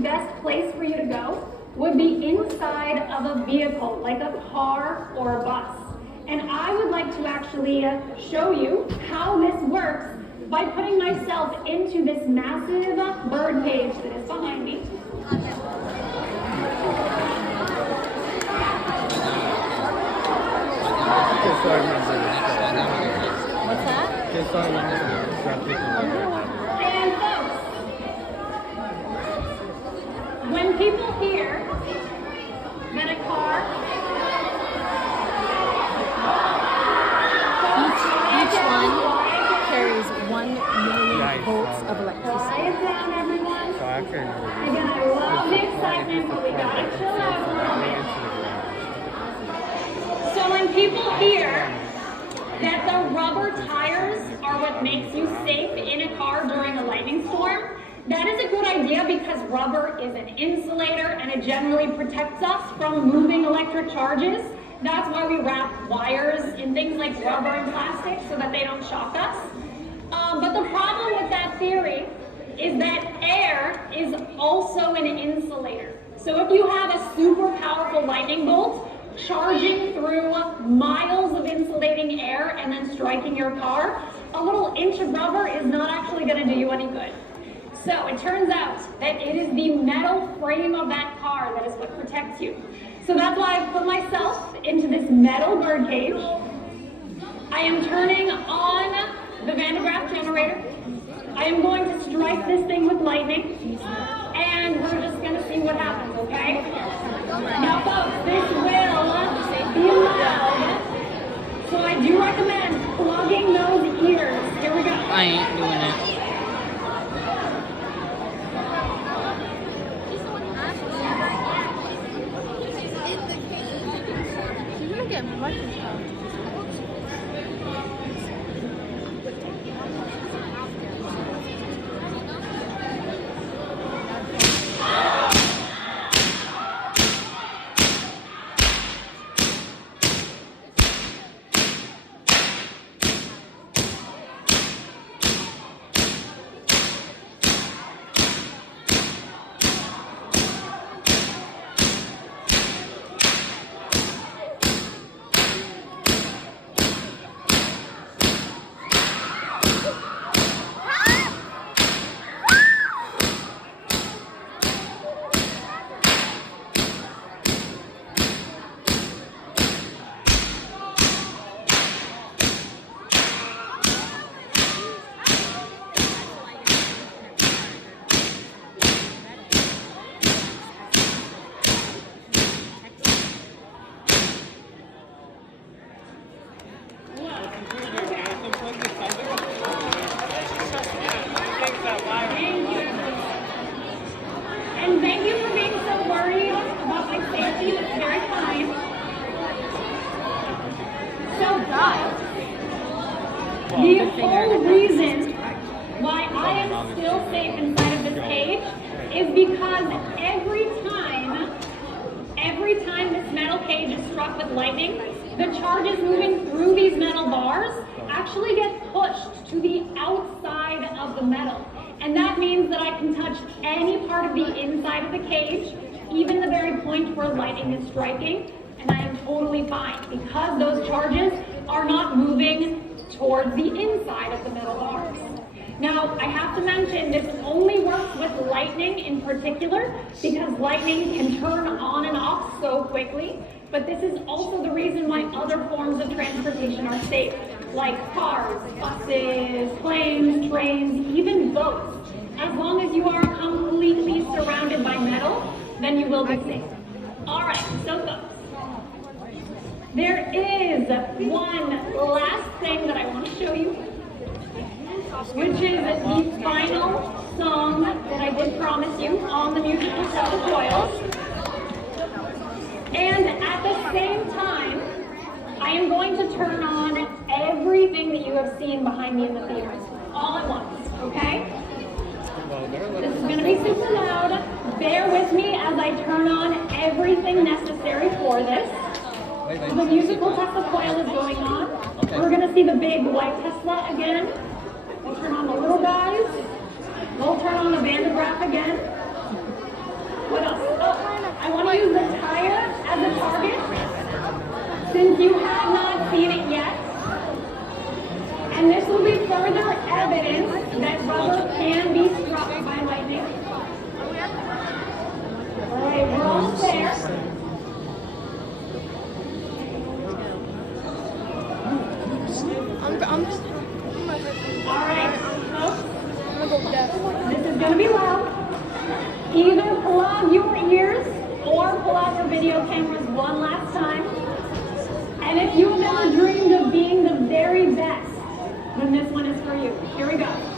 best place for you to go would be inside of a vehicle, like a car or a bus. And I would like to actually show you how this works by putting myself into this massive bird cage that is behind me. What's that? And folks, when people hear that a car, Each one carries 1 million volts of electricity. quiet down, everyone. Again, I love the excitement, but we gotta chill out a little bit. So when people hear that the rubber tires are what makes you safe in a car during a lightning storm, that is a good idea because rubber is an insulator and it generally protects us from moving electric charges. That's why we wrap wires in things like rubber and plastic so that they don't shock us. But the problem with that theory is that air is also an insulator. So if you have a super powerful lightning bolt charging through miles of insulating air and then striking your car, a little inch of rubber is not actually going to do you any good. So it turns out that it is the metal frame of that car that is what protects you. So that's why I put myself into this metal bird cage. I am turning on the Van de Graaff generator. I am going to strike this thing with lightning, and we're just going to see what happens, okay? Now, folks, this will be loud, so I do recommend plugging those ears. Here we go. I ain't doing it. She's gonna get microphone. And thank you for being so worried about my safety. That's very kind. So, guys, the whole reason why I am still safe inside of this cage is because every time this metal cage is struck with lightning, the charges moving through these metal bars actually get pushed to the outside of the metal. And that means that I can touch any part of the inside of the cage, even the very point where lightning is striking, and I am totally fine because those charges are not moving towards the inside of the metal bars. Now, I have to mention this only works with lightning in particular because lightning can turn on and off so quickly, but this is also the reason why other forms of transportation are safe, like cars, buses, planes, trains, even boats. As long as you are completely surrounded by metal, then you will be safe. All right, so folks, there is one last thing that I want to show you, which is the final song that I did promise you on the musical Tell the Coils. And at the same time, I am going to turn on everything that you have seen behind me in the theater, all at once, okay? This is going to be super loud. Bear with me as I turn on everything necessary for this. The musical Tesla Coil is going on. We're going to see the big white Tesla again. We'll turn on the little guys. We'll turn on the Van de Graaff again. This is gonna be loud. Either plug your ears or pull out your video cameras one last time. And if you have ever dreamed of being the very best, then this one is for you. Here we go.